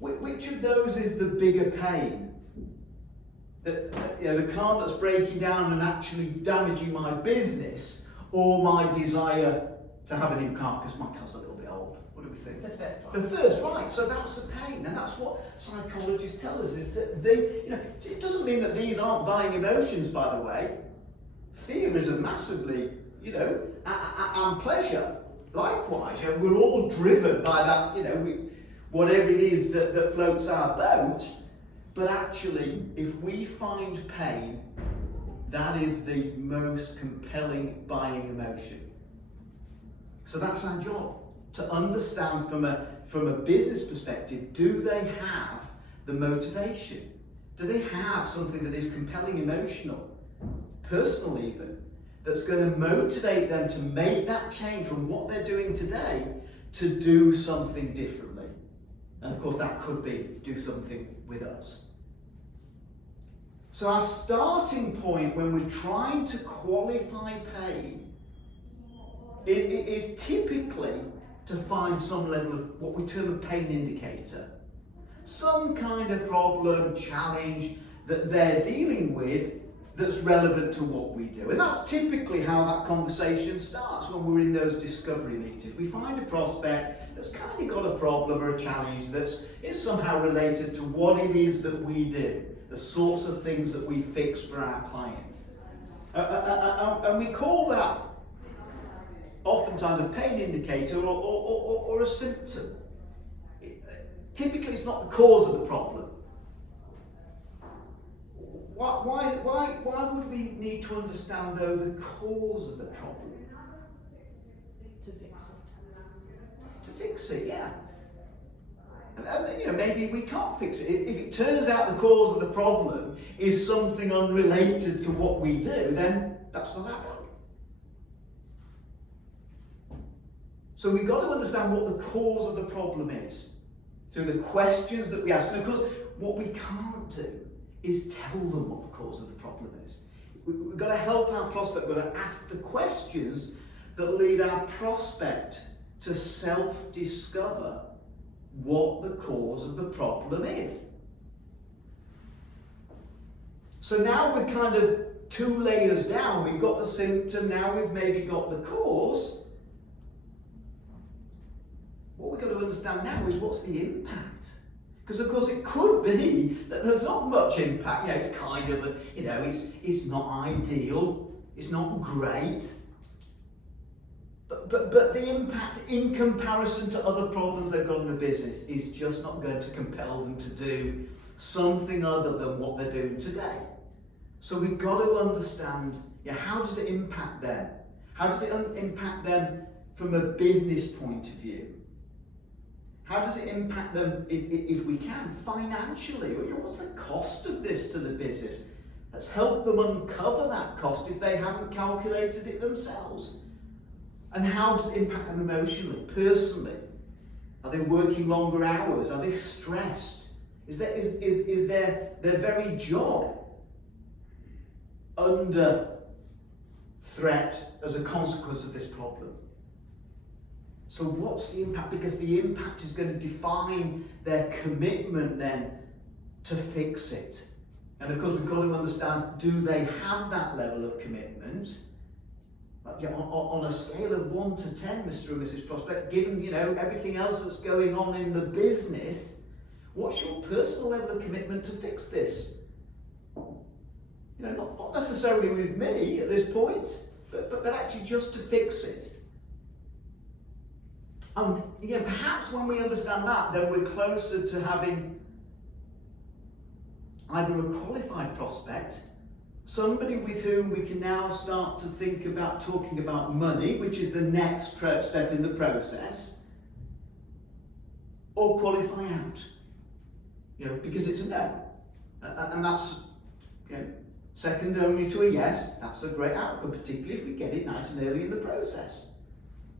which of those is the bigger pain? The car that's breaking down and actually damaging my business, or my desire to have a new car because my car's a little bit old? What do we think? The first one. The first, right. So that's the pain, and that's what psychologists tell us, is that it doesn't mean that these aren't buying emotions, by the way. Fear is a massively, and pleasure. Likewise, we're all driven by that, whatever it is that floats our boat. But actually, if we find pain, that is the most compelling buying emotion. So that's our job, to understand from a business perspective, do they have the motivation? Do they have something that is compelling, emotional, personal even, that's going to motivate them to make that change from what they're doing today to do something differently? And of course that could be do something with us. So our starting point when we're trying to qualify pain is typically to find some level of what we term a pain indicator. Some kind of problem, challenge that they're dealing with that's relevant to what we do. And that's typically how that conversation starts when we're in those discovery meetings. We find a prospect that's kind of got a problem or a challenge that is somehow related to what it is that we do, the sorts of things that we fix for our clients. And we call that oftentimes a pain indicator or a symptom. Typically it's not the cause of the problem. Why would we need to understand, though, the cause of the problem? To fix it. To fix it, yeah. And, maybe we can't fix it. If it turns out the cause of the problem is something unrelated to what we do, then that's not happening. So we've got to understand what the cause of the problem is through the questions that we ask. And of course, what we can't do is tell them what the cause of the problem is. We've got to help our prospect. We've got to ask the questions that lead our prospect to self-discover what the cause of the problem is. So now we're kind of 2 layers down. We've got the symptom, now we've maybe got the cause. What we've got to understand now is what's the impact. Because of course it could be that there's not much impact. It's kind of, it's not ideal, it's not great. But the impact in comparison to other problems they've got in the business is just not going to compel them to do something other than what they're doing today. So we've got to understand, how does it impact them? How does it impact them from a business point of view? How does it impact them, if we can, financially? What's the cost of this to the business? Let's help them uncover that cost if they haven't calculated it themselves. And how does it impact them emotionally, personally? Are they working longer hours? Are they stressed? Is their very job under threat as a consequence of this problem? So what's the impact? Because the impact is going to define their commitment then to fix it. And of course we've got to understand, do they have that level of commitment? On a scale of 1 to 10, Mr. and Mrs. Prospect, given everything else that's going on in the business, what's your personal level of commitment to fix this? Not necessarily with me at this point, but actually just to fix it. And perhaps when we understand that, then we're closer to having either a qualified prospect, somebody with whom we can now start to think about talking about money, which is the next step in the process, or qualify out, because it's a no. And that's, second only to a yes. That's a great outcome, particularly if we get it nice and early in the process.